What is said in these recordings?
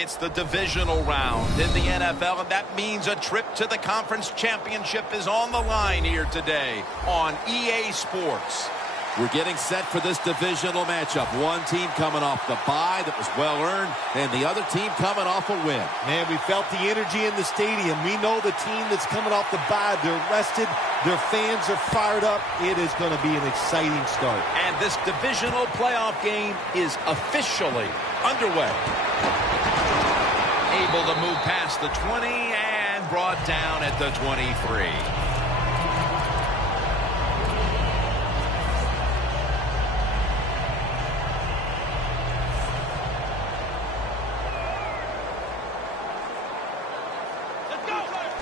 It's the divisional round in the NFL, and that means a trip to the conference championship is on the line here today on EA Sports. We're getting set for this divisional matchup. One team coming off the bye that was well-earned, and the other team coming off a win. Man, we felt the energy in the stadium. We know the team that's coming off the bye, they're rested, their fans are fired up. It is going to be an exciting start. And this divisional playoff game is officially underway. Able to move past the 20 and brought down at the 23.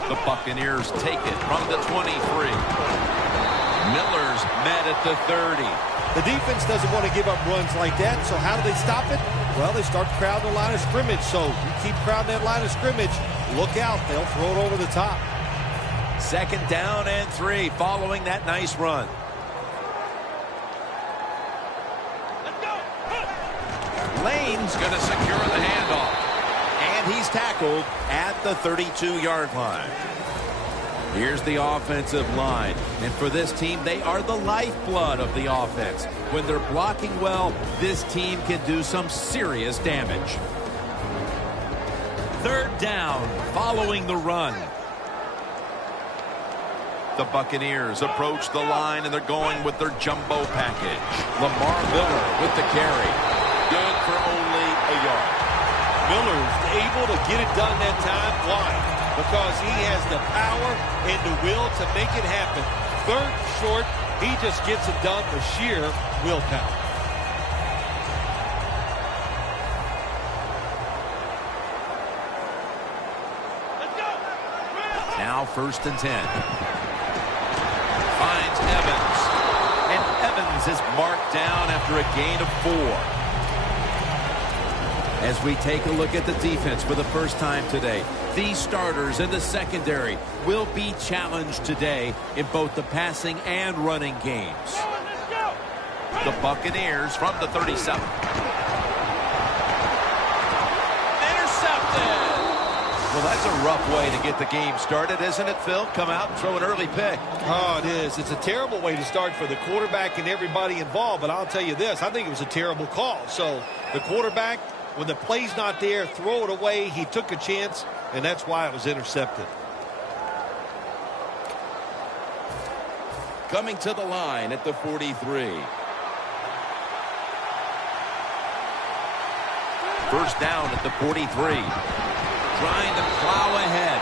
The Buccaneers take it from the 23. Miller's met at the 30. The defense doesn't want to give up runs like that, so how do they stop it? Well, they start crowding the line of scrimmage, so you keep crowding that line of scrimmage, look out, they'll throw it over the top. 2nd down and 3 following that nice run. Lane's going to secure the handoff. And he's tackled at the 32-yard line. Here's the offensive line. And for this team, they are the lifeblood of the offense. When they're blocking well, this team can do some serious damage. 3rd down following the run. The Buccaneers approach the line, and they're going with their jumbo package. Lamar Miller with the carry. Good for only a yard. Miller's able to get it done that time. Why? Because he has the power and the will to make it happen. 3rd short, he just gets it done with sheer willpower. Now 1st and 10. Finds Evans. And Evans is marked down after a gain of 4. As we take a look at the defense for the first time today, these starters in the secondary will be challenged today in both the passing and running games. The Buccaneers from the 37. Intercepted! Well, that's a rough way to get the game started, isn't it, Phil? Come out and throw an early pick. Oh, it is. It's a terrible way to start for the quarterback and everybody involved, but I'll tell you this, I think it was a terrible call. So the quarterback, when the play's not there, throw it away. He took a chance, and that's why it was intercepted. Coming to the line at the 43. 1st down at the 43. Trying to plow ahead.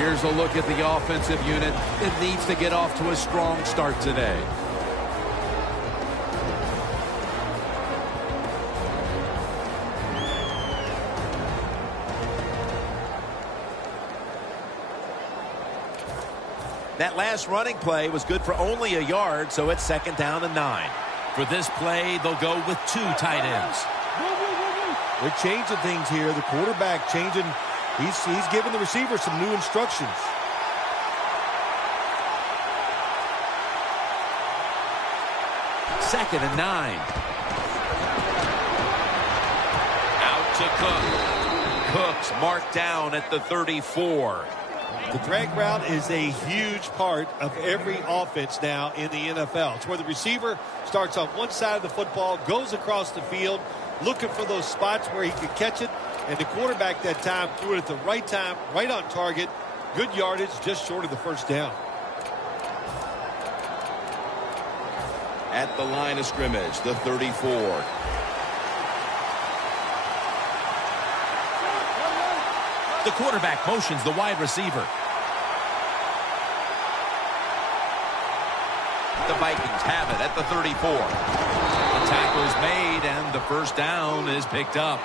Here's a look at the offensive unit. It needs to get off to a strong start today. That last running play was good for only a yard, so it's 2nd down and 9. For this play, they'll go with 2 tight ends. They're changing things here. The quarterback changing. He's giving the receiver some new instructions. Second and 9. Out to Cook. Cook's marked down at the 34. The drag route is a huge part of every offense now in the NFL. It's where the receiver starts on one side of the football, goes across the field, looking for those spots where he could catch it, and the quarterback that time threw it at the right time, right on target. Good yardage, just short of the 1st down. At the line of scrimmage, the 34. The quarterback motions the wide receiver. The Vikings have it at the 34. The tackle is made, and the 1st down is picked up.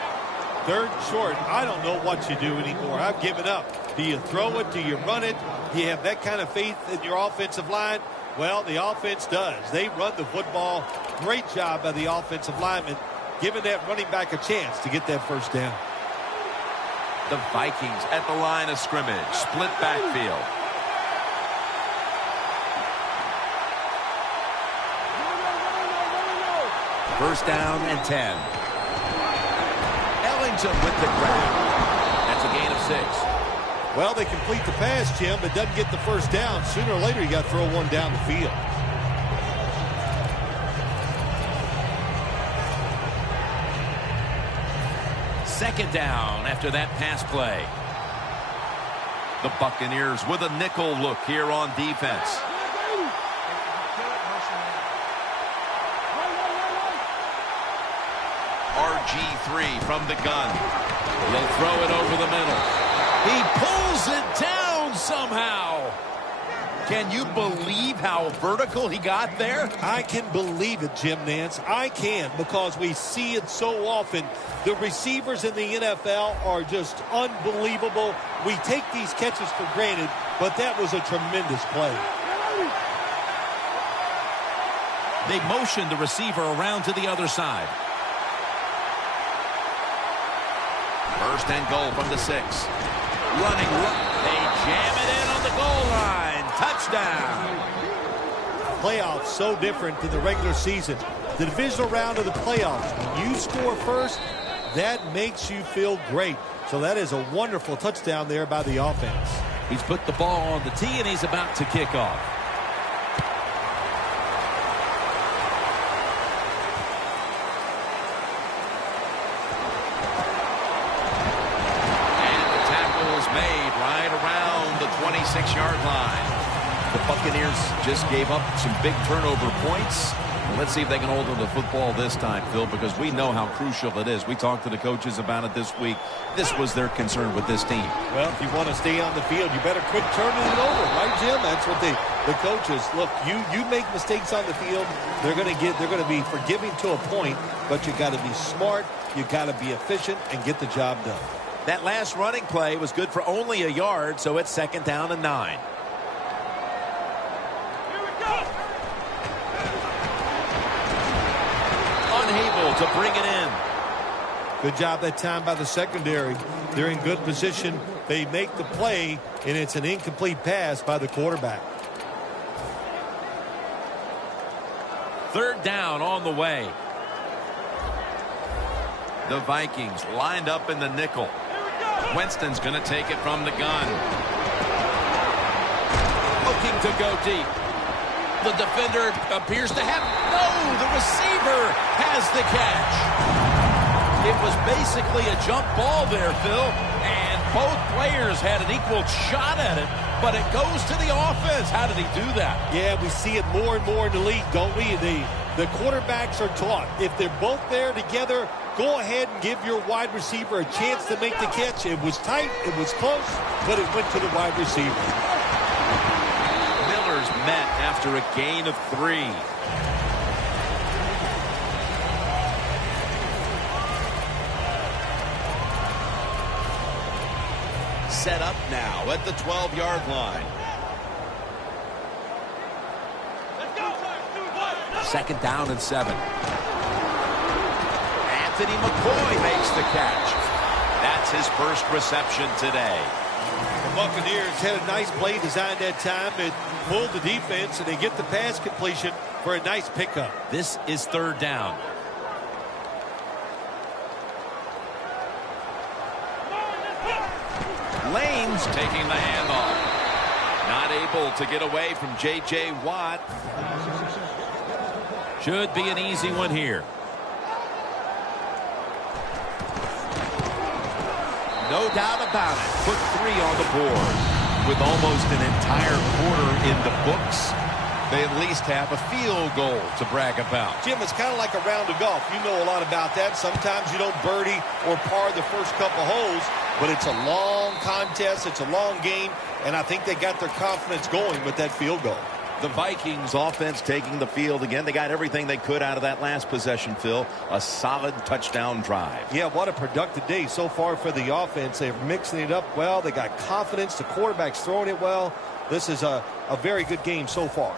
3rd short. I don't know what you do anymore. I've given up. Do you throw it? Do you run it? Do you have that kind of faith in your offensive line? Well, the offense does. They run the football. Great job by the offensive lineman, giving that running back a chance to get that 1st down. The Vikings at the line of scrimmage. Split backfield. First down and 10. Ellington with the grab. That's a gain of 6. Well, they complete the pass, Jim, but doesn't get the first down. Sooner or later, you got to throw one down the field. Second down after that pass play. The Buccaneers with a nickel look here on defense. RG3 from the gun. He'll throw it over the middle. He pulls it down somehow. Can you believe how vertical he got there? I can believe it, Jim Nance. I can, because we see it so often. The receivers in the NFL are just unbelievable. We take these catches for granted, but that was a tremendous play. They motion the receiver around to the other side. First and goal from the 6. Running. They jam it in on the goal line. Touchdown. Playoffs so different than the regular season. The divisional round of the playoffs, when you score first, that makes you feel great. So that is a wonderful touchdown there by the offense. He's put the ball on the tee, and he's about to kick off. And the tackle is made right around the 26-yard line. The Buccaneers just gave up some big turnover points. Let's see if they can hold on to the football this time, Phil, because we know how crucial it is. We talked to the coaches about it this week. This was their concern with this team. Well, if you want to stay on the field, you better quit turning it over, right, Jim? That's what the coaches look. You make mistakes on the field, they're going to be forgiving to a point, but you got to be smart, you got to be efficient, and get the job done. That last running play was good for only a yard, so it's second down and 9. Unable to bring it in. Good job that time by the secondary. They're in good position. They make the play, and it's an incomplete pass by the quarterback. Third down on the way. The Vikings lined up in the nickel. Winston's going to take it from the gun. Looking to go deep. The defender appears to have... No, the receiver has the catch. It was basically a jump ball there, Phil, and both players had an equal shot at it, but it goes to the offense. How did he do that? Yeah, we see it more and more in the league, don't we? The quarterbacks are taught, if they're both there together, go ahead and give your wide receiver a chance to make the catch. It was tight, it was close, but it went to the wide receiver. Miller's met after a gain of 3. Set up now at the 12-yard line. Second down and 7. Anthony McCoy makes the catch. That's his first reception today. The Buccaneers had a nice play designed that time. It pulled the defense, and they get the pass completion for a nice pickup. This is third down. Lane's taking the handoff. Not able to get away from J.J. Watt. Should be an easy one here. No doubt about it. Put 3 on the board. With almost an entire quarter in the books, they at least have a field goal to brag about. Jim, it's kind of like a round of golf. You know a lot about that. Sometimes you don't birdie or par the first couple holes, but it's a long contest. It's a long game, and I think they got their confidence going with that field goal. The Vikings offense taking the field again. They got everything they could out of that last possession, Phil. A solid touchdown drive. Yeah, what a productive day so far for the offense. They're mixing it up well. They got confidence. The quarterback's throwing it well. This is a very good game so far.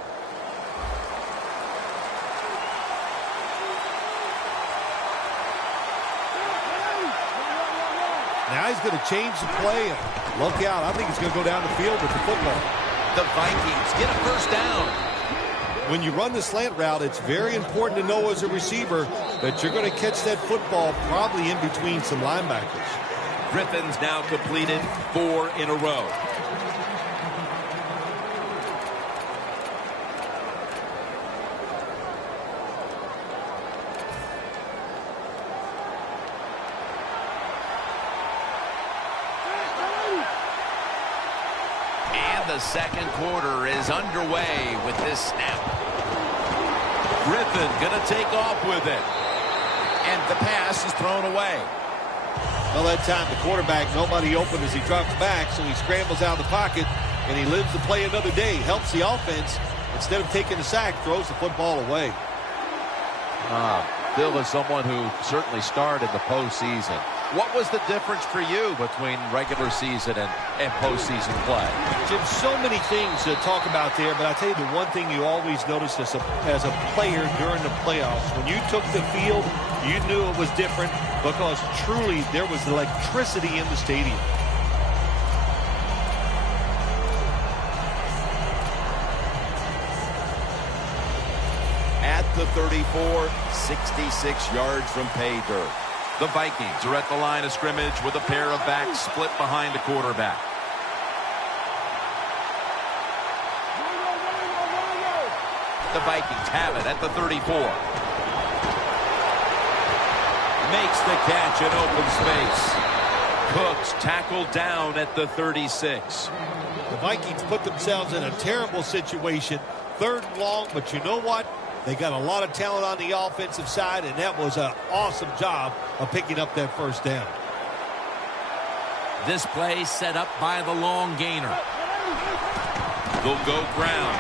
Now he's going to change the play. And look out. I think he's going to go down the field with the football. The Vikings get a first down. when you run the slant route, it's very important to know as a receiver that you're going to catch that football probably in between some linebackers. Griffin's now completed 4 in a row. And the second quarter is underway with this snap. Griffin going to take off with it. And the pass is thrown away. Well, that time the quarterback, nobody open as he drops back, so he scrambles out of the pocket, and he lives to play another day. Helps the offense. Instead of taking the sack, throws the football away. Bill is someone who certainly starred in the postseason. What was the difference for you between regular season and postseason play? Jim, so many things to talk about there, but I tell you the one thing you always notice as a player during the playoffs, when you took the field, you knew it was different because truly there was electricity in the stadium. At the 34, 66 yards from pay dirt. The Vikings are at the line of scrimmage with a pair of backs split behind the quarterback. The Vikings have it at the 34. Makes the catch in open space. Cooks tackled down at the 36. The Vikings put themselves in a terrible situation. 3rd and long, but you know what? They got a lot of talent on the offensive side, and that was an awesome job of picking up that first down. This play set up by the long gainer. They'll go ground.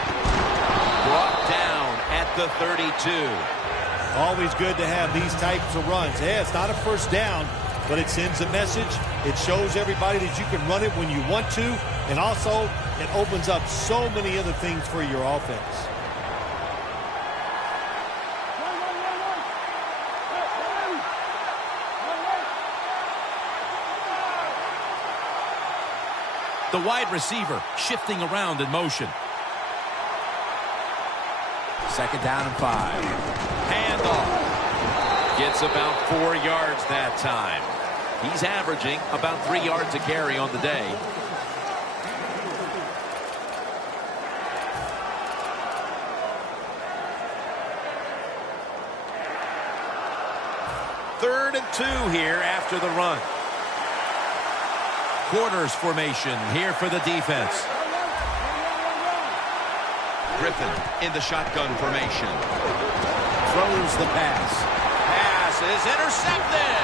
Brought down at the 32. Always good to have these types of runs. Yeah, it's not a first down, but it sends a message. It shows everybody that you can run it when you want to, and also it opens up so many other things for your offense. The wide receiver shifting around in motion. 2nd down and 5. Handoff. Gets about 4 yards that time. He's averaging about 3 yards a carry on the day. Third and 2 here after the run. Corners formation here for the defense. Griffin in the shotgun formation. Throws the pass. Pass is intercepted.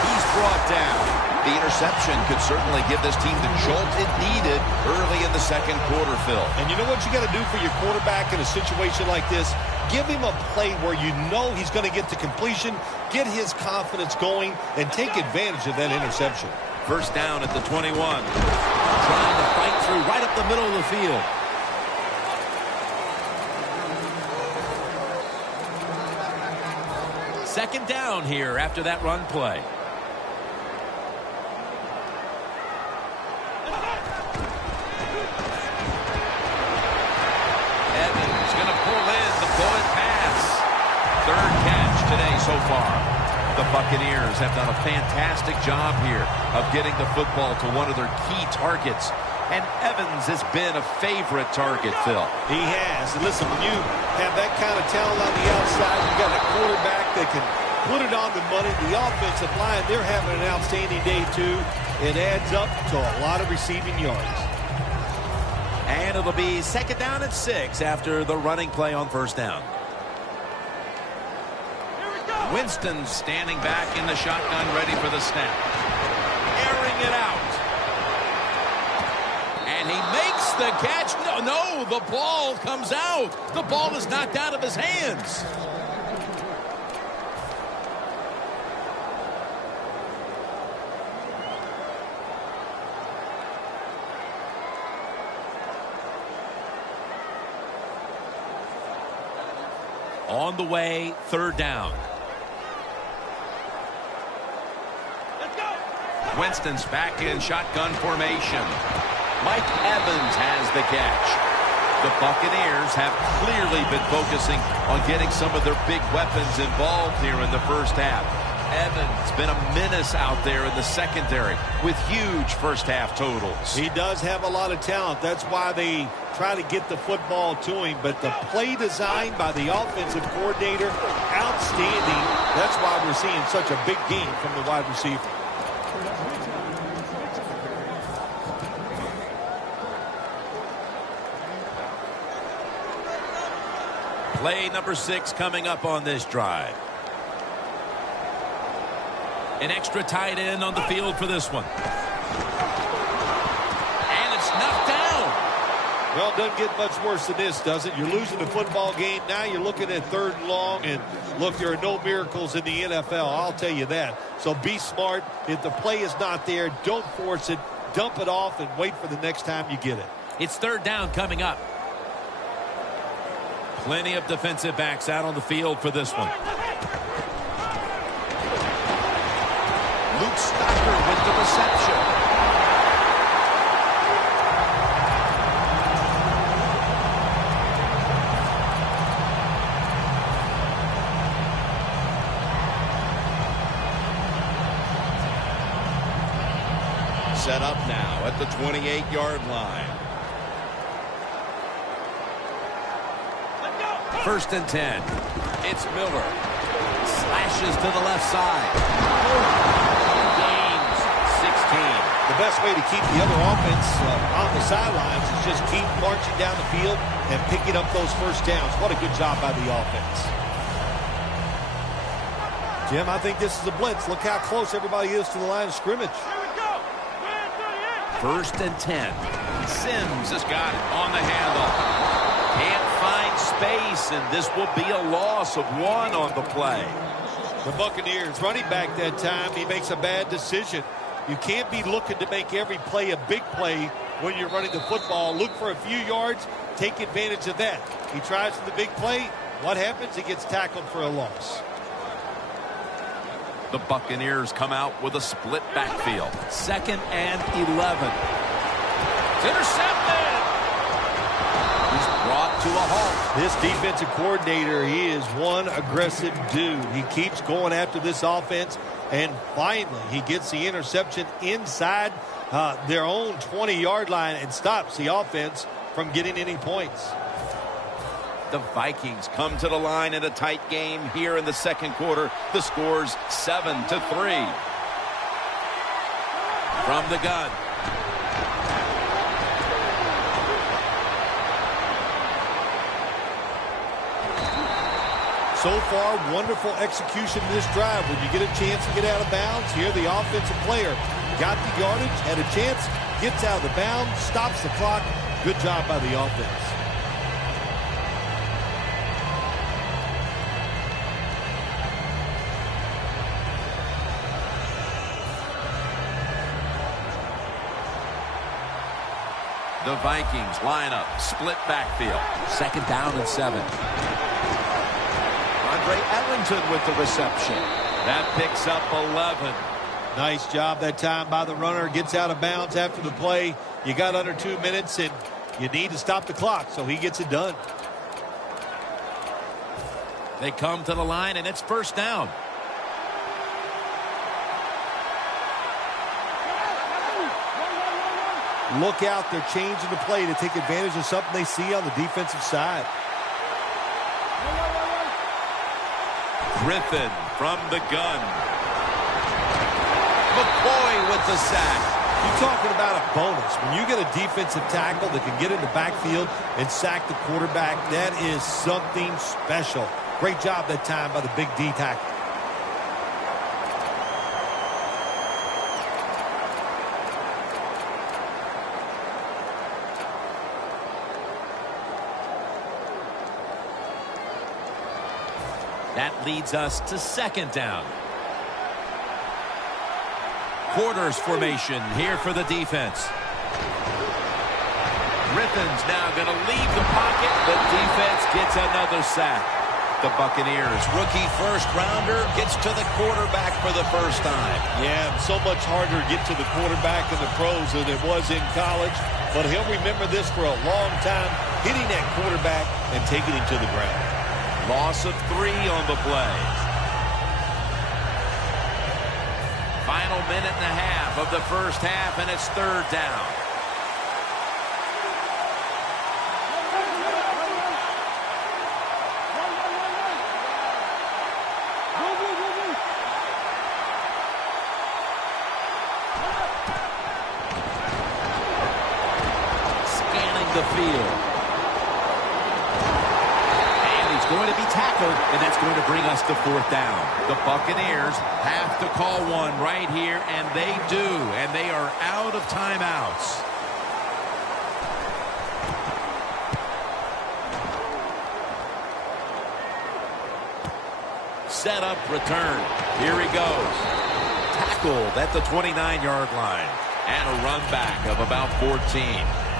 He's brought down. The interception could certainly give this team the jolt it needed early in the second quarter, Phil. And you know what you got to do for your quarterback in a situation like this? Give him a play where you know he's going to get to completion, get his confidence going, and take advantage of that interception. First down at the 21. Trying to fight through right up the middle of the field. Second down here after that run play. Evans going to pull in the bullet pass. 3rd catch today so far. The Buccaneers have done a fantastic job here of getting the football to one of their key targets. And Evans has been a favorite target, Phil. He has. And listen, when you have that kind of talent on the outside, you got a quarterback that can put it on the money. The offensive line, they're having an outstanding day, too. It adds up to a lot of receiving yards. And it'll be 2nd down and 6 after the running play on 1st down. Winston standing back in the shotgun, ready for the snap. Airing it out. And he makes the catch. No, the ball comes out. The ball is knocked out of his hands. On the way, 3rd down. Winston's back in shotgun formation. Mike Evans has the catch. The Buccaneers have clearly been focusing on getting some of their big weapons involved here in the first half. Evans been a menace out there in the secondary with huge first-half totals. He does have a lot of talent. That's why they try to get the football to him. But the play design by the offensive coordinator, outstanding. That's why we're seeing such a big game from the wide receiver. Play number 6 coming up on this drive. An extra tight end on the field for this one. And it's knocked down. Well, it doesn't get much worse than this, does it? You're losing the football game. Now you're looking at 3rd and long. And, look, there are no miracles in the NFL. I'll tell you that. So be smart. If the play is not there, don't force it. Dump it off and wait for the next time you get it. It's 3rd down coming up. Plenty of defensive backs out on the field for this one. Luke Stocker with the reception. Set up now at the 28-yard line. 1st and 10. It's Miller. Slashes to the left side. Gains 16. The best way to keep the other offense on the sidelines is just keep marching down the field and picking up those first downs. What a good job by the offense. Jim, I think this is a blitz. Look how close everybody is to the line of scrimmage. 1st and 10. Sims has got it on the handoff. Can't find space, and this will be a loss of 1 on the play. The Buccaneers running back that time, he makes a bad decision. You can't be looking to make every play a big play when you're running the football. Look for a few yards, take advantage of that. He tries for the big play. What happens? He gets tackled for a loss. The Buccaneers come out with a split backfield. 2nd and 11. It's intercepted. He's brought to a halt. This defensive coordinator, he is one aggressive dude. He keeps going after this offense, and finally he gets the interception inside their own 20-yard line and stops the offense from getting any points. The Vikings come to the line in a tight game here in the 2nd quarter. The score's 7-3. From the gun. So far, wonderful execution in this drive. When you get a chance to get out of bounds, here the offensive player got the yardage, had a chance, gets out of the bounds, stops the clock. Good job by the offense. The Vikings line up, split backfield. 2nd down and 7. Andre Ellington with the reception. That picks up 11. Nice job that time by the runner. Gets out of bounds after the play. You got under 2 minutes, and you need to stop the clock, so he gets it done. They come to the line, and it's 1st down. Look out, they're changing the play to take advantage of something they see on the defensive side. Griffin from the gun. McCoy with the sack. You're talking about a bonus. When you get a defensive tackle that can get in the backfield and sack the quarterback, that is something special. Great job that time by the big D tackle. That leads us to 2nd down. Quarters formation here for the defense. Griffin's now going to leave the pocket. The defense gets another sack. The Buccaneers rookie 1st rounder gets to the quarterback for the first time. Yeah, so much harder to get to the quarterback in the pros than it was in college. But he'll remember this for a long time, hitting that quarterback and taking him to the ground. Loss of 3 on the play. Final minute and a half of the first half, and it's 3rd down. Scanning the field. Going to be tackled, and that's going to bring us to 4th down. The Buccaneers have to call one right here, and they do, and they are out of timeouts. Set up, return. Here he goes. Tackled at the 29-yard line, and a run back of about 14.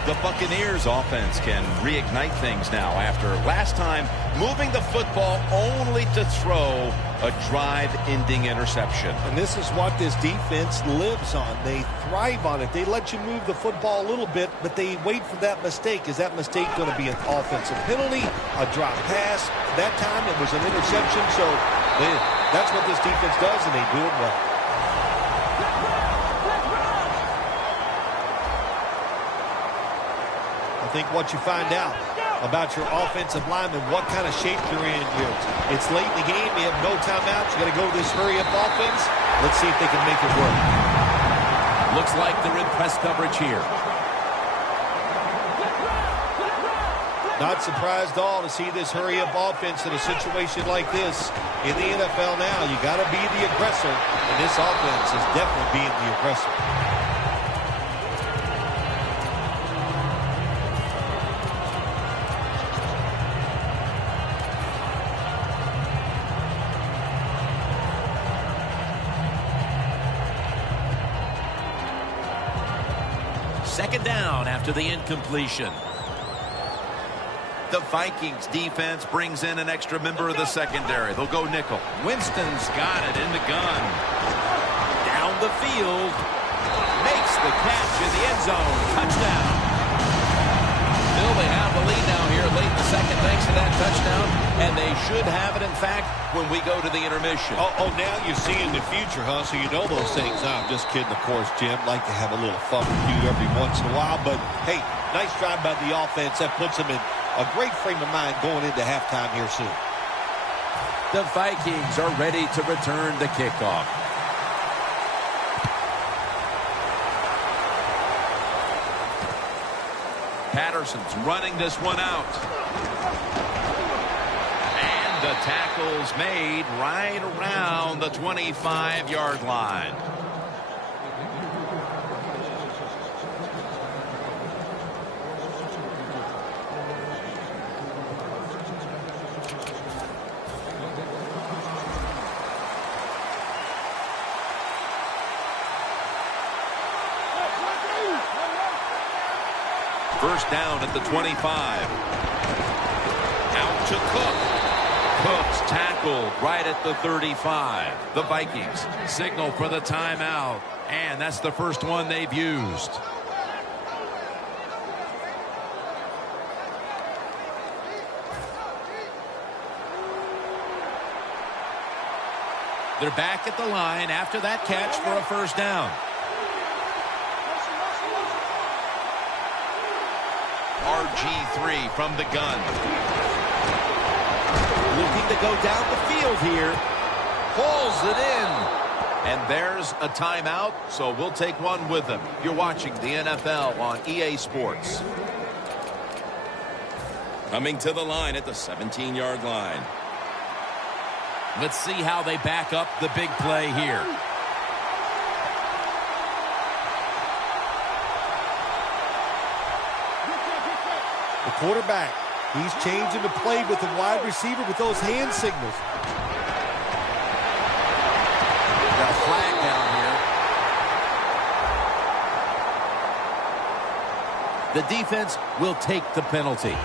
The Buccaneers offense can reignite things now after last time moving the football only to throw a drive-ending interception. And this is what this defense lives on. They thrive on it. They let you move the football a little bit, but they wait for that mistake. Is that mistake going to be an offensive penalty, a drop pass? That time it was an interception, so that's what this defense does, and they do it well. I think what you find out about your offensive lineman, what kind of shape you're in. It's late in the game. You have no timeouts. You got to go to this hurry-up offense. Let's see if they can make it work. Looks like they're in press coverage here. Not surprised at all to see this hurry-up offense in a situation like this. In the NFL now, you got to be the aggressor, and this offense is definitely being the aggressor. Second down after the incompletion. The Vikings defense brings in an extra member of the secondary. They'll go nickel. Winston's got it in the gun. Down the field. Makes the catch in the end zone. Touchdown. Still, they have the lead now here late in the second thanks to that touchdown. And they should have it, in fact, when we go to the intermission. Oh, now you're seeing the future, huh? So you know those things. No, I'm just kidding, of course, Jim. Like to have a little fun with you every once in a while. But, hey, nice drive by the offense. That puts them in a great frame of mind going into halftime here soon. The Vikings are ready to return the kickoff. Patterson's running this one out. And the tackle's made right around the 25-yard line. First down at the 25. Out to Cook. Cook's tackled right at the 35. The Vikings signal for the timeout. And that's the first one they've used. They're back at the line after that catch for a first down. RG3 from the gun. Looking to go down the field here. Pulls it in. And there's a timeout, so we'll take one with them. You're watching the NFL on EA Sports. Coming to the line at the 17-yard line. Let's see how they back up the big play here. The quarterback, he's changing the play with the wide receiver with those hand signals. Got a flag down here. The defense will take the penalty.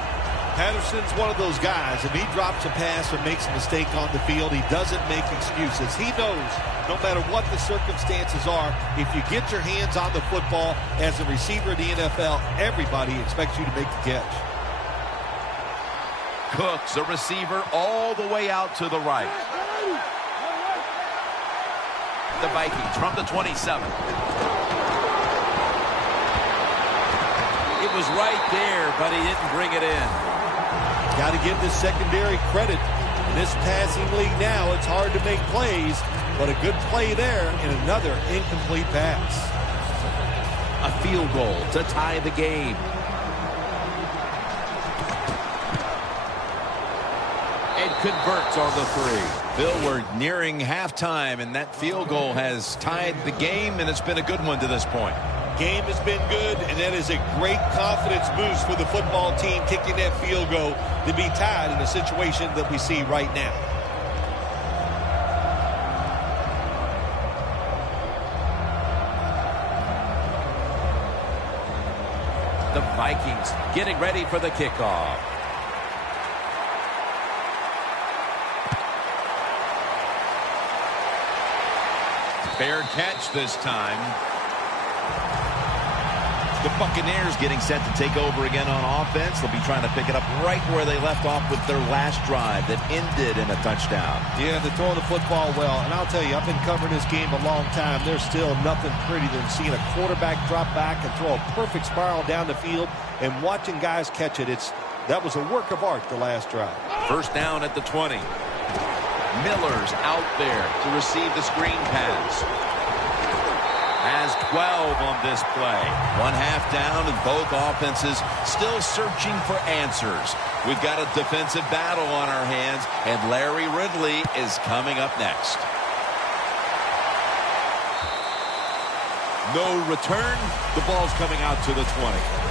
Patterson's one of those guys. If he drops a pass or makes a mistake on the field, he doesn't make excuses. He knows no matter what the circumstances are, if you get your hands on the football as a receiver in the NFL, everybody expects you to make the catch. Cooks a receiver all the way out to the right. The Vikings from the 27. It was right there, but he didn't bring it in. Got to give this secondary credit. In this passing league now, it's hard to make plays, but a good play there and another incomplete pass. A field goal to tie the game. And converts on the 3. Bill, we're nearing halftime, and that field goal has tied the game, and it's been a good one to this point. Game has been good, and that is a great confidence boost for the football team kicking that field goal to be tied in the situation that we see right now. The Vikings getting ready for the kickoff. Fair catch this time. The Buccaneers getting set to take over again on offense. They'll be trying to pick it up right where they left off with their last drive that ended in a touchdown. Yeah, they're throwing the football well. And I'll tell you, I've been covering this game a long time. There's still nothing prettier than seeing a quarterback drop back and throw a perfect spiral down the field and watching guys catch it. That was a work of art the last drive. First down at the 20. Miller's out there to receive the screen pass. Has 12 on this play. One half down, and both offenses still searching for answers. We've got a defensive battle on our hands, and Larry Ridley is coming up next. No return. The ball's coming out to the 20.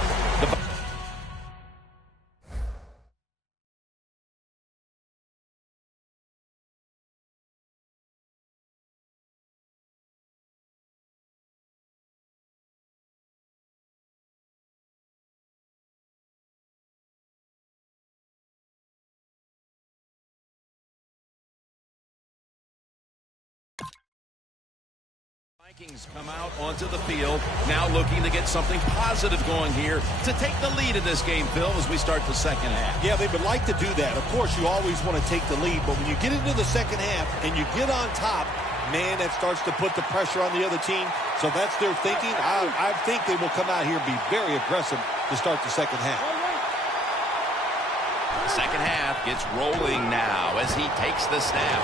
Vikings come out onto the field, now looking to get something positive going here to take the lead in this game, Phil, as we start the second half. Yeah, they would like to do that. Of course, you always want to take the lead, but when you get into the second half and you get on top, man, that starts to put the pressure on the other team. So that's their thinking. I think they will come out here and be very aggressive to start the second half. The second half gets rolling now as he takes the snap.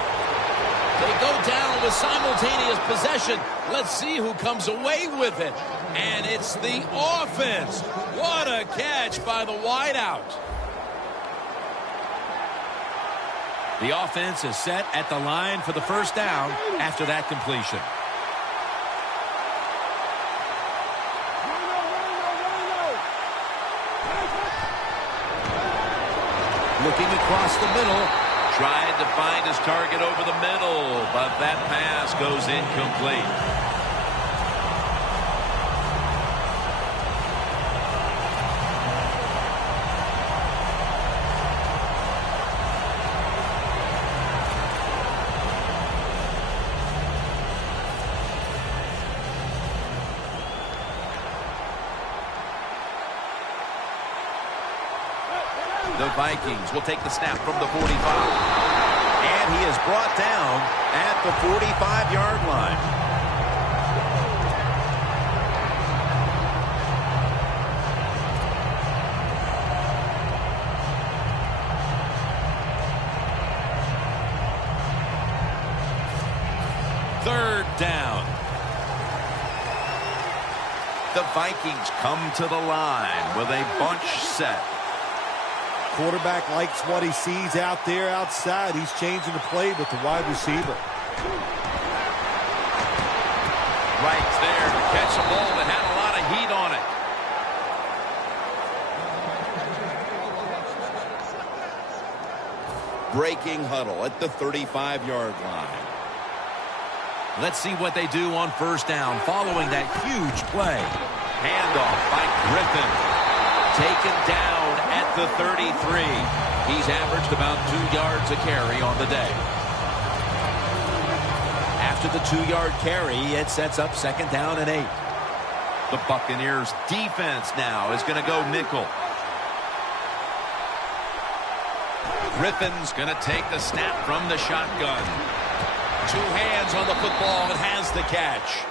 They go down with simultaneous possession. Let's see who comes away with it. And it's the offense. What a catch by the wideout. The offense is set at the line for the first down after that completion. Looking across the middle. Tried to find his target over the middle, but that pass goes incomplete. The Vikings will take the snap from the 45. And he is brought down at the 45-yard line. Third down. The Vikings come to the line with a bunch set. Quarterback likes what he sees out there outside. He's changing the play with the wide receiver. Right there to catch a ball that had a lot of heat on it. Breaking huddle at the 35-yard line. Let's see what they do on first down following that huge play. Handoff by Griffin. taken down at the 33. He's averaged about 2 yards a carry on the day. After the 2-yard carry, it sets up 2nd down and 8. The Buccaneers defense now is going to go nickel. Griffin's going to take the snap from the shotgun. 2 hands on the football and has the catch.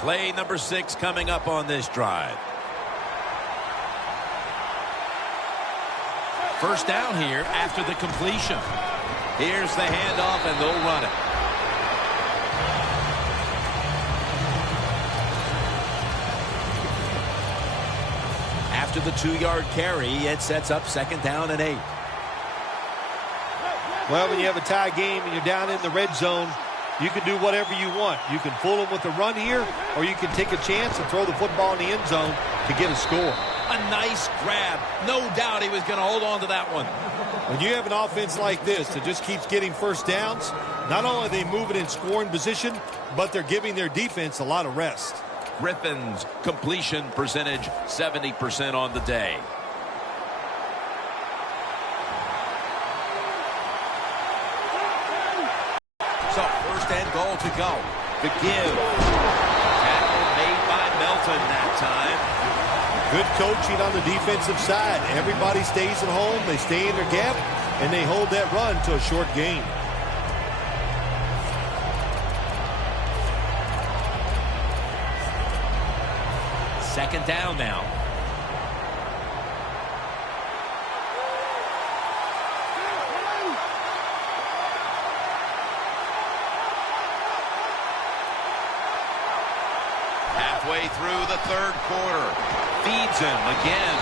Play number 6 coming up on this drive. First down here after the completion. Here's the handoff, and they'll run it. After the 2-yard carry, it sets up 2nd down and 8. Well, when you have a tie game and you're down in the red zone, you can do whatever you want. You can fool them with a run here, or you can take a chance and throw the football in the end zone to get a score. A nice grab. No doubt he was going to hold on to that one. When you have an offense like this that just keeps getting first downs, not only are they moving in scoring position, but they're giving their defense a lot of rest. Griffin's completion percentage 70% on the day. So first and goal to go. The give. Tackle made by Melton that time. Good coaching on the defensive side. Everybody stays at home. They stay in their gap, and they hold that run to a short gain. Second down now. Halfway through the 3rd quarter. Feeds him again.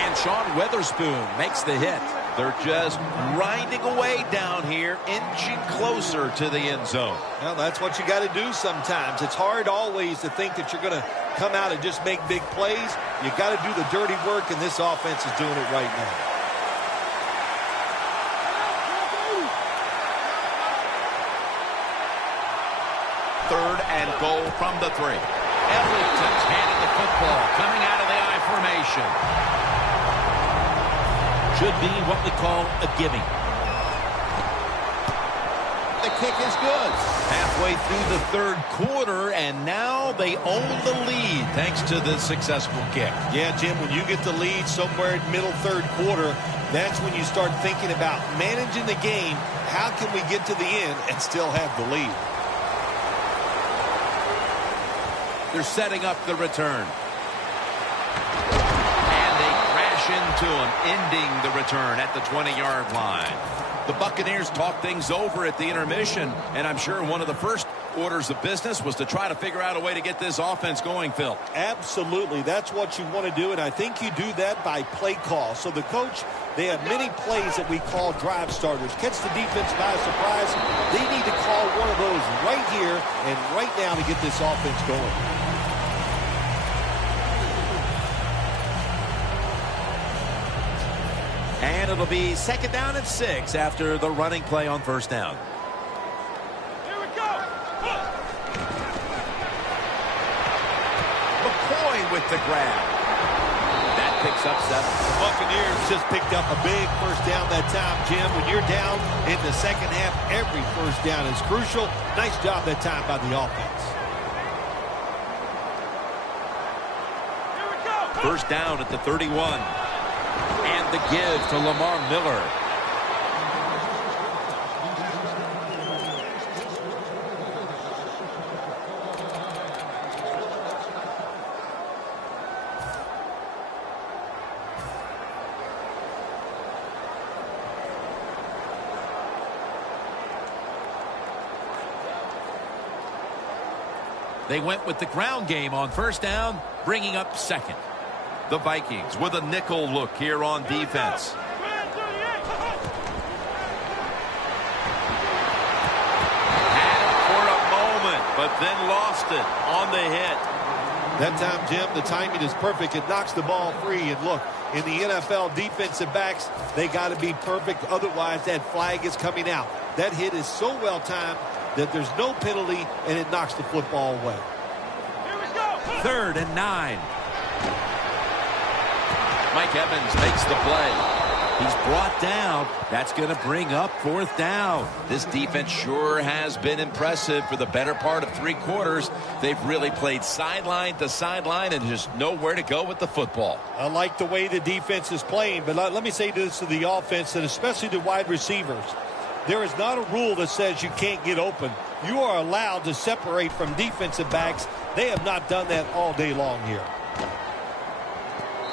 And Sean Witherspoon makes the hit. They're just grinding away down here, inching closer to the end zone. Well, that's what you got to do sometimes. It's hard always to think that you're going to come out and just make big plays. You got to do the dirty work, and this offense is doing it right now. Third and goal from the 3. Ellington's handed the football coming out of the I formation. Should be what we call a gimme. The kick is good. Halfway through the 3rd quarter, and now they own the lead thanks to the successful kick. Yeah, Jim, when you get the lead somewhere in middle 3rd quarter, that's when you start thinking about managing the game. How can we get to the end and still have the lead? They're setting up the return. And they crash into him, ending the return at the 20-yard line. The Buccaneers talk things over at the intermission, and I'm sure one of the first orders of business was to try to figure out a way to get this offense going, Phil. Absolutely. That's what you want to do, and I think you do that by play call. So the coach, they have many plays that we call drive starters. Catch the defense by surprise. They need to call one of those right here and right now to get this offense going. And it'll be 2nd down and 6 after the running play on 1st down. Here we go. McCoy with the grab. That picks up 7. The Buccaneers just picked up a big first down that time, Jim. When you're down in the second half, every first down is crucial. Nice job that time by the offense. Here we go. First down at the 31. And the give to Lamar Miller. They went with the ground game on 1st down, bringing up 2nd. The Vikings with a nickel look here on defense. Had it for a moment, but then lost it on the hit. That time, Jim, the timing is perfect. It knocks the ball free. And look, in the NFL, defensive backs, they got to be perfect. Otherwise, that flag is coming out. That hit is so well timed that there's no penalty, and it knocks the football away. Here we go. 3rd and 9. Mike Evans makes the play. He's brought down. That's going to bring up 4th down. This defense sure has been impressive for the better part of 3 quarters. They've really played sideline to sideline and just nowhere to go with the football. I like the way the defense is playing, but let me say this to the offense, and especially the wide receivers. There is not a rule that says you can't get open. You are allowed to separate from defensive backs. They have not done that all day long here.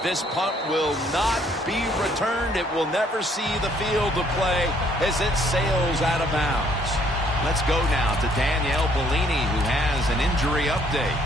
This punt will not be returned. It will never see the field of play as it sails out of bounds. Let's go now to Danielle Bellini, who has an injury update.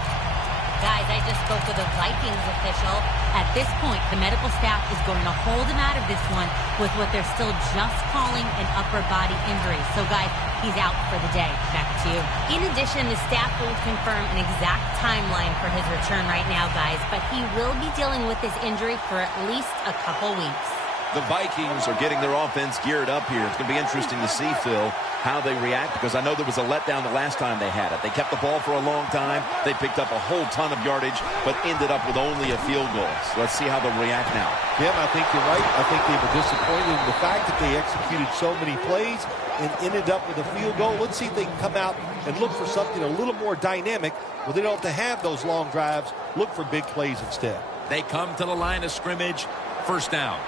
Guys, I just spoke with a Vikings official. At this point, the medical staff is going to hold him out of this one with what they're still just calling an upper body injury. So, guys, he's out for the day. Back to you. In addition, the staff won't confirm an exact timeline for his return right now, guys, but he will be dealing with this injury for at least a couple weeks. The Vikings are getting their offense geared up here. It's going to be interesting to see, Phil, how they react, because I know there was a letdown the last time they had it. They kept the ball for a long time. They picked up a whole ton of yardage, but ended up with only a field goal. So let's see how they'll react now. Jim, I think you're right. I think they were disappointed in the fact that they executed so many plays and ended up with a field goal. Let's see if they can come out and look for something a little more dynamic where they don't have to have those long drives. Look for big plays instead. They come to the line of scrimmage. 1st down.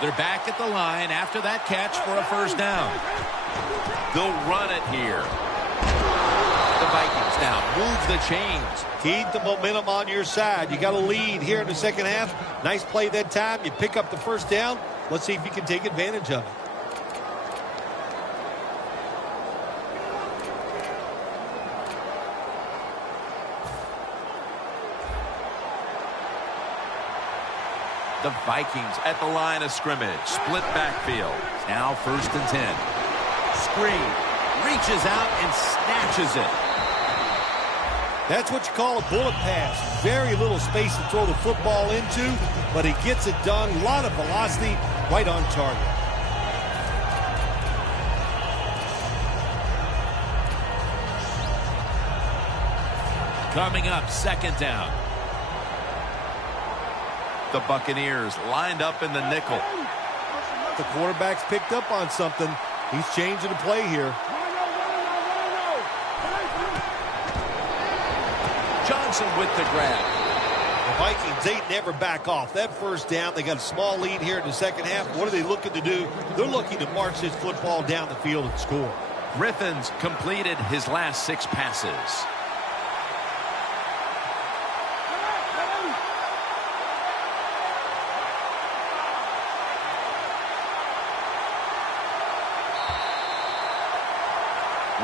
They're back at the line after that catch for a 1st down. They'll run it here. The Vikings now move the chains. Keep the momentum on your side. You got a lead here in the second half. Nice play that time. You pick up the 1st down. Let's see if you can take advantage of it. The Vikings at the line of scrimmage. Split backfield. Now 1st and 10. Screen. Reaches out and snatches it. That's what you call a bullet pass. Very little space to throw the football into, but he gets it done. A lot of velocity, right on target. Coming up, 2nd down. The Buccaneers lined up in the nickel. The quarterback's picked up on something. He's changing the play here. Johnson with the grab. The Vikings, they never back off. That 1st down, they got a small lead here in the second half. What are they looking to do? They're looking to march this football down the field and score. Griffin's completed his last 6 passes.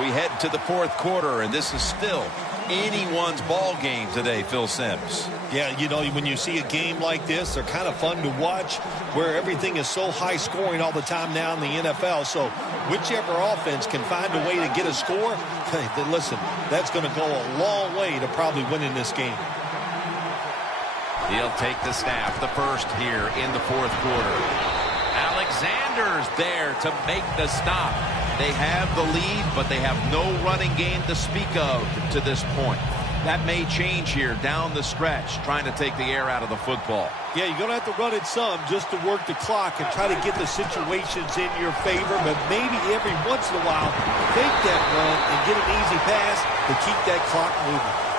We head to the 4th quarter, and this is still anyone's ball game today, Phil Simms. Yeah, you know, when you see a game like this, they're kind of fun to watch, where everything is so high scoring all the time now in the NFL. So whichever offense can find a way to get a score, then listen, that's going to go a long way to probably winning this game. He'll take the snap, the 1st here in the 4th quarter. Alexander's there to make the stop. They have the lead, but they have no running game to speak of to this point. That may change here down the stretch, trying to take the air out of the football. Yeah, you're going to have to run it some just to work the clock and try to get the situations in your favor, but maybe every once in a while, fake that run and get an easy pass to keep that clock moving.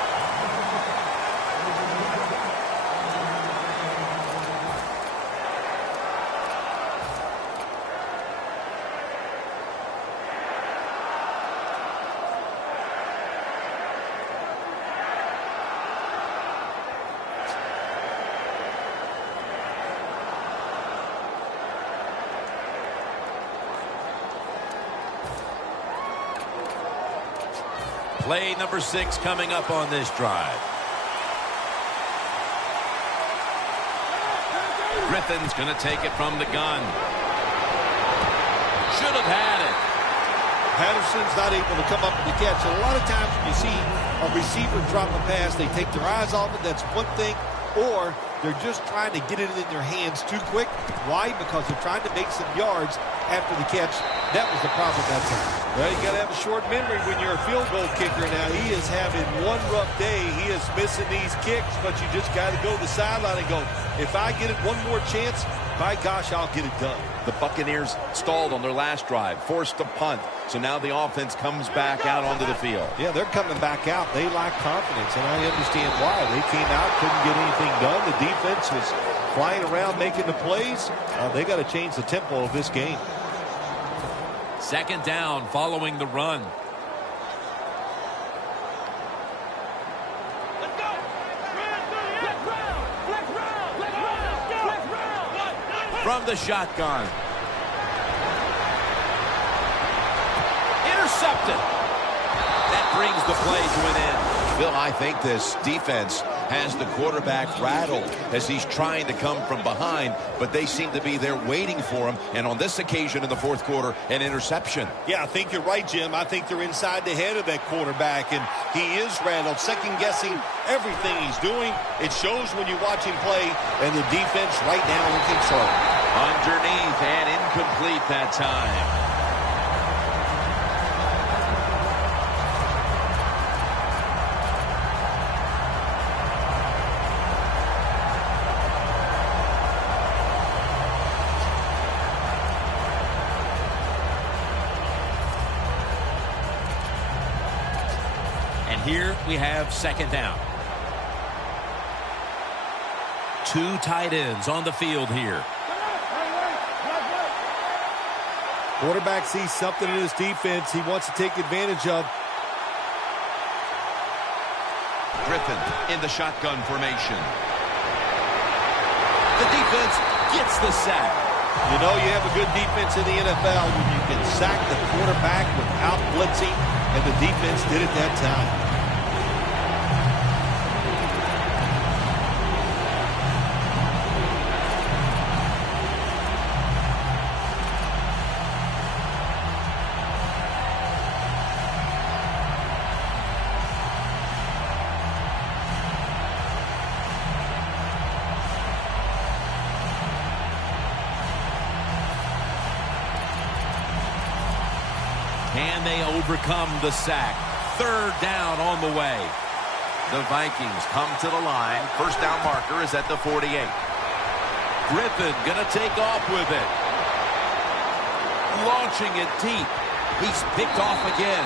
Play number 6 coming up on this drive. Griffin's going to take it from the gun. Should have had it. Patterson's not able to come up with the catch. And a lot of times when you see a receiver drop a pass, they take their eyes off it. That's one thing. Or they're just trying to get it in their hands too quick. Why? Because they're trying to make some yards after the catch. That was the problem that time. Well, you got to have a short memory when you're a field goal kicker. Now, he is having one rough day. He is missing these kicks, but you just got to go to the sideline and go, if I get it one more chance, by gosh, I'll get it done. The Buccaneers stalled on their last drive, forced a punt. So now the offense comes back out onto the field. Yeah, they're coming back out. They lack confidence, and I understand why. They came out, couldn't get anything done. The defense was flying around making the plays. They got to change the tempo of this game. Second down following the run. Let's go. From the shotgun. Intercepted. That brings the play to an end. Bill, I think this defense has the quarterback rattled as he's trying to come from behind, but they seem to be there waiting for him. And on this occasion in the fourth quarter, an interception. Yeah, I think you're right, Jim. I think they're inside the head of that quarterback, and he is rattled, second-guessing everything he's doing. It shows when you watch him play, and the defense right now in control. Underneath and incomplete that time. Here we have second down. Two tight ends on the field here. Quarterback sees something in his defense he wants to take advantage of. Griffin in the shotgun formation. The defense gets the sack. You know you have a good defense in the NFL when you can sack the quarterback without blitzing, and the defense did it that time. Can they overcome the sack? Third down on the way. The Vikings come to the line. First down marker is at the 48. Griffin going to take off with it. Launching it deep. He's picked off again.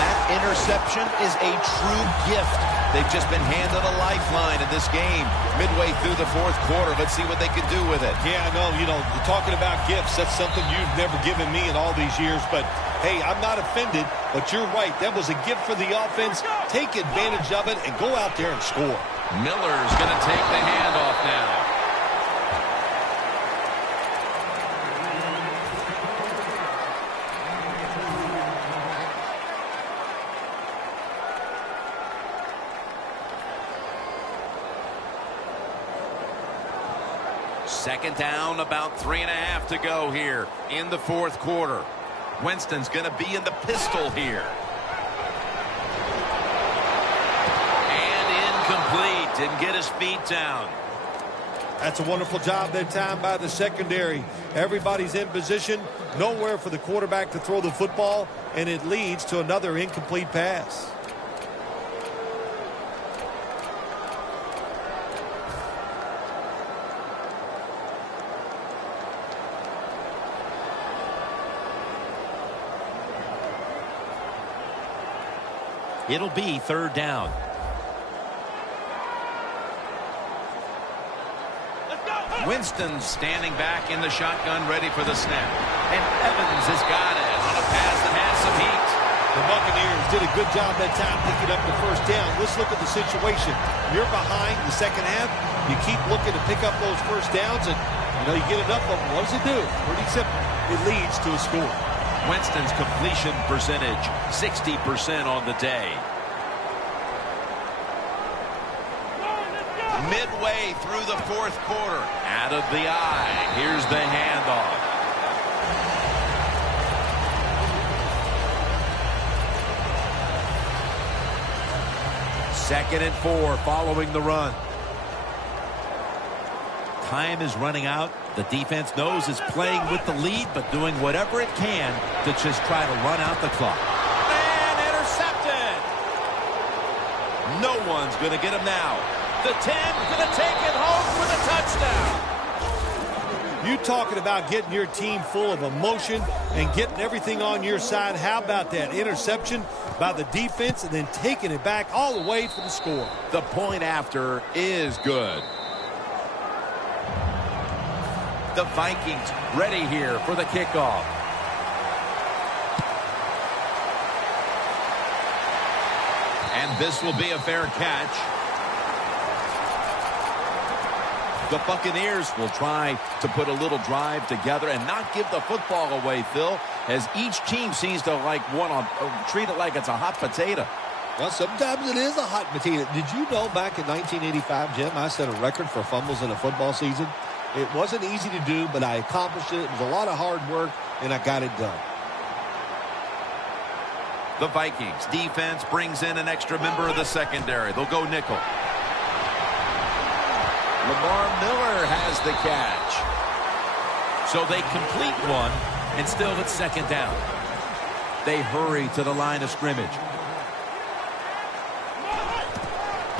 That interception is a true gift. They've just been handed a lifeline in this game. Midway through the fourth quarter, let's see what they can do with it. Yeah, I know, you're talking about gifts. That's something you've never given me in all these years. But, hey, I'm not offended, but you're right. That was a gift for the offense. Take advantage of it and go out there and score. Miller's going to take the handoff now. Second down, about 3.5 to go here in the fourth quarter. Winston's going to be in the pistol here. And incomplete. Didn't get his feet down. That's a wonderful job that time by the secondary. Everybody's in position. Nowhere for the quarterback to throw the football, and it leads to another incomplete pass. It'll be third down. Winston standing back in the shotgun, ready for the snap. And Evans has got it on a pass that has some heat. The Buccaneers did a good job that time picking up the first down. Let's look at the situation. You're behind the second half. You keep looking to pick up those first downs, and you get enough of them. What does it do? Pretty simple. It leads to a score. Winston's completion percentage, 60% on the day. Midway through the fourth quarter. Out of the eye. Here's the handoff. 2nd and 4 following the run. Time is running out. The defense knows it's playing with the lead, but doing whatever it can to just try to run out the clock. And intercepted. No one's going to get him now. The 10 going to take it home for the touchdown. You talking about getting your team full of emotion and getting everything on your side. How about that interception by the defense and then taking it back all the way for the score? The point after is good. The Vikings ready here for the kickoff. And this will be a fair catch. The Buccaneers will try to put a little drive together and not give the football away, Phil, as each team seems to treat it like it's a hot potato. Well, sometimes it is a hot potato. Did you know back in 1985, Jim, I set a record for fumbles in a football season? It wasn't easy to do, but I accomplished it. It was a lot of hard work, and I got it done. The Vikings defense brings in an extra member of the secondary. They'll go nickel. Lamar Miller has the catch. So they complete one, and still it's 2nd down. They hurry to the line of scrimmage.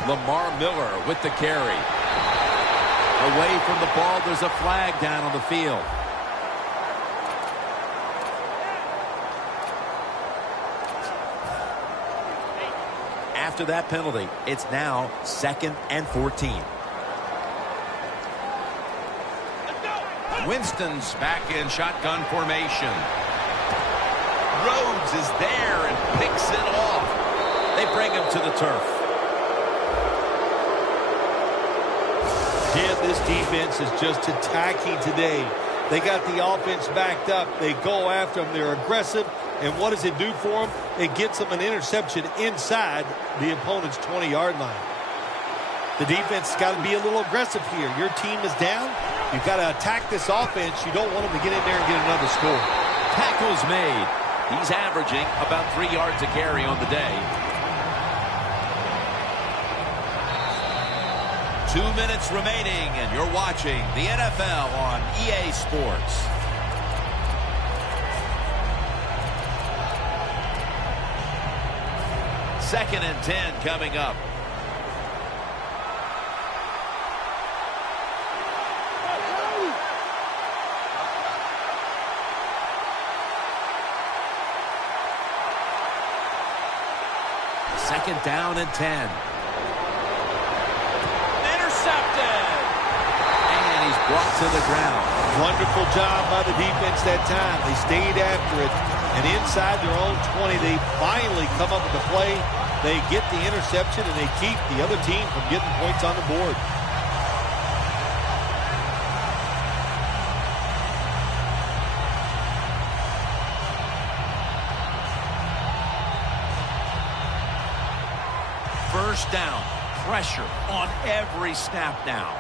Lamar Miller with the carry. Away from the ball, there's a flag down on the field. After that penalty, it's now 2nd and 14. Winston's back in shotgun formation. Rhodes is there and picks it off. They bring him to the turf. Jim, this defense is just attacking today. They got the offense backed up. They go after them. They're aggressive. And what does it do for them? It gets them an interception inside the opponent's 20-yard line. The defense has got to be a little aggressive here. Your team is down. You've got to attack this offense. You don't want them to get in there and get another score. Tackles made. He's averaging about 3 yards a carry on the day. 2 minutes remaining, and you're watching the NFL on EA Sports. Second and 10 coming up. Second down and 10. Intercepted. And he's brought to the ground. Wonderful job by the defense that time. They stayed after it. And inside their own 20, they finally come up with the play. They get the interception, and they keep the other team from getting points on the board. First down. Pressure on every snap now.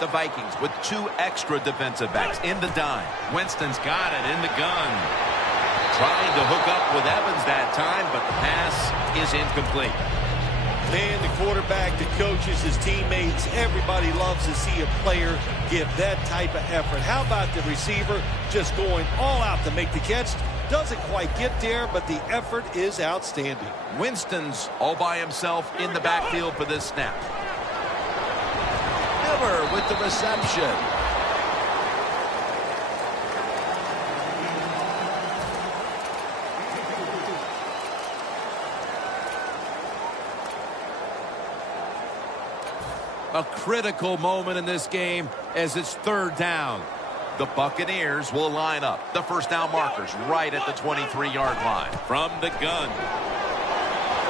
The Vikings with 2 extra defensive backs in the dime. Winston's got it in the gun. Trying to hook up with Evans that time, but the pass is incomplete. Man, the quarterback, the coaches, his teammates, everybody loves to see a player give that type of effort. How about the receiver just going all out to make the catch? Doesn't quite get there, but the effort is outstanding. Winston's all by himself in the backfield for this snap. Miller with the reception. A critical moment in this game as it's 3rd down. The Buccaneers will line up. The first down markers right at the 23-yard line. From the gun.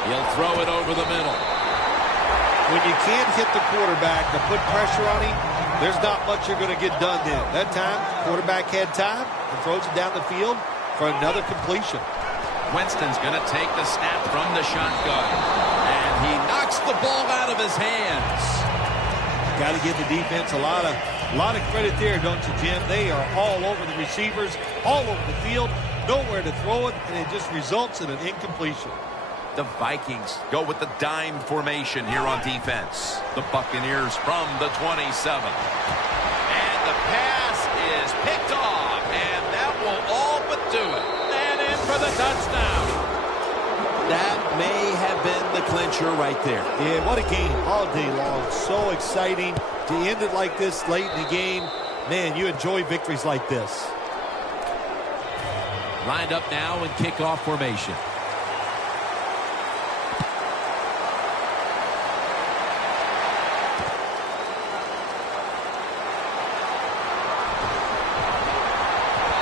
He'll throw it over the middle. When you can't hit the quarterback to put pressure on him, there's not much you're going to get done then. That time, quarterback had time and throws it down the field for another completion. Winston's going to take the snap from the shotgun. And he knocks the ball out of his hands. Got to give the defense a lot of credit there, don't you, Jim? They are all over the receivers, all over the field, nowhere to throw it, and it just results in an incompletion. The Vikings go with the dime formation here on defense. The Buccaneers from the 27. And the pass is picked off, and that will all but do it. And in for the touchdown. That may have been the clincher right there. Yeah, what a game all day long. So exciting to end it like this late in the game. Man, you enjoy victories like this. Lined up now in kickoff formation.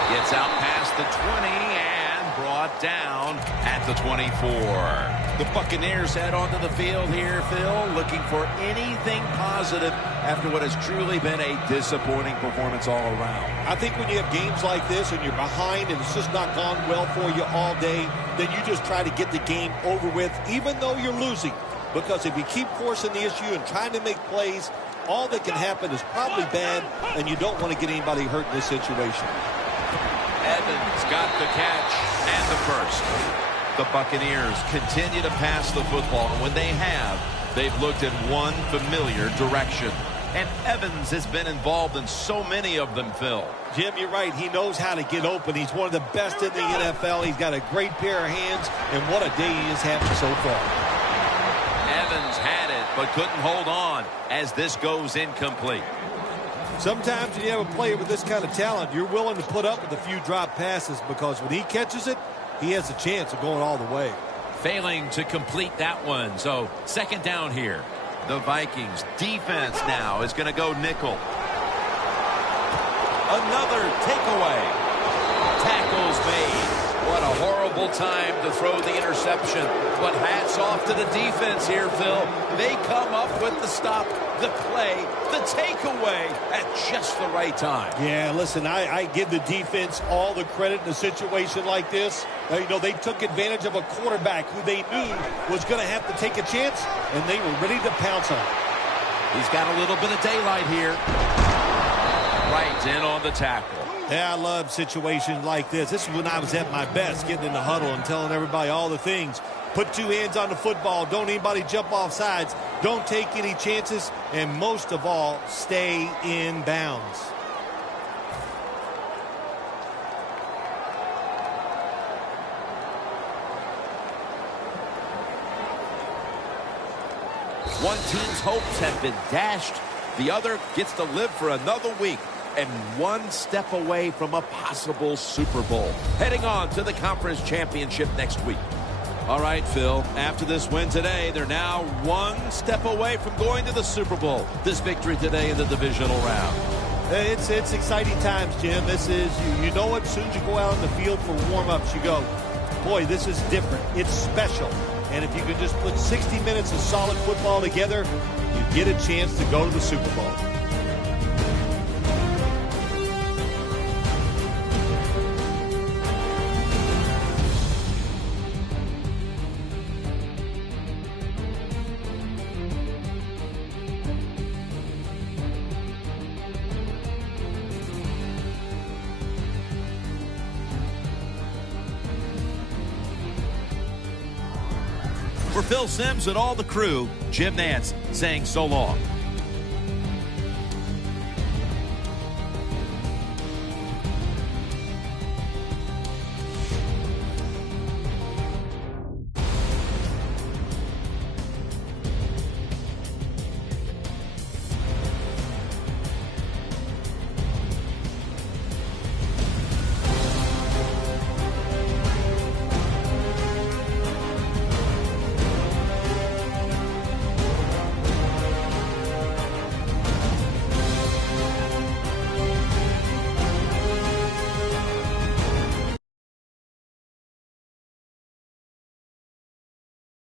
Gets out past the 20 and brought down at the 24. The Buccaneers head onto the field here, Phil, looking for anything positive after what has truly been a disappointing performance all around. I think when you have games like this and you're behind and it's just not gone well for you all day, then you just try to get the game over with, even though you're losing. Because if you keep forcing the issue and trying to make plays, all that can happen is probably bad, and you don't want to get anybody hurt in this situation. Evans got the catch and the first. The Buccaneers continue to pass the football, and when they have, they've looked in one familiar direction. And Evans has been involved in so many of them, Phil. Jim, you're right. He knows how to get open. He's one of the best in the NFL. He's got a great pair of hands, and what a day he is having so far. Evans had it, but couldn't hold on as this goes incomplete. Sometimes when you have a player with this kind of talent, you're willing to put up with a few drop passes because when he catches it, he has a chance of going all the way. Failing to complete that one, so second down here. The Vikings defense now is going to go nickel. Another takeaway. Tackles made. What a horrible time to throw the interception. But hats off to the defense here, Phil. They come up with the stop, the play, the takeaway at just the right time. Yeah, listen, I give the defense all the credit in a situation like this. You know, they took advantage of a quarterback who they knew was going to have to take a chance, and they were ready to pounce on him. He's got a little bit of daylight here. Right in on the tackle. Yeah, I love situations like this. This is when I was at my best, getting in the huddle and telling everybody all the things. Put two hands on the football. Don't anybody jump off sides. Don't take any chances. And most of all, stay in bounds. One team's hopes have been dashed. The other gets to live for another week and one step away from a possible Super Bowl. Heading on to the conference championship next week. All right, Phil, after this win today, they're now one step away from going to the Super Bowl. This victory today in the divisional round. It's exciting times, Jim. This is, you know what, as soon as you go out on the field for warm-ups, you go, boy, this is different. It's special. And if you can just put 60 minutes of solid football together, you get a chance to go to the Super Bowl. For Phil Simms and all the crew, Jim Nantz saying so long.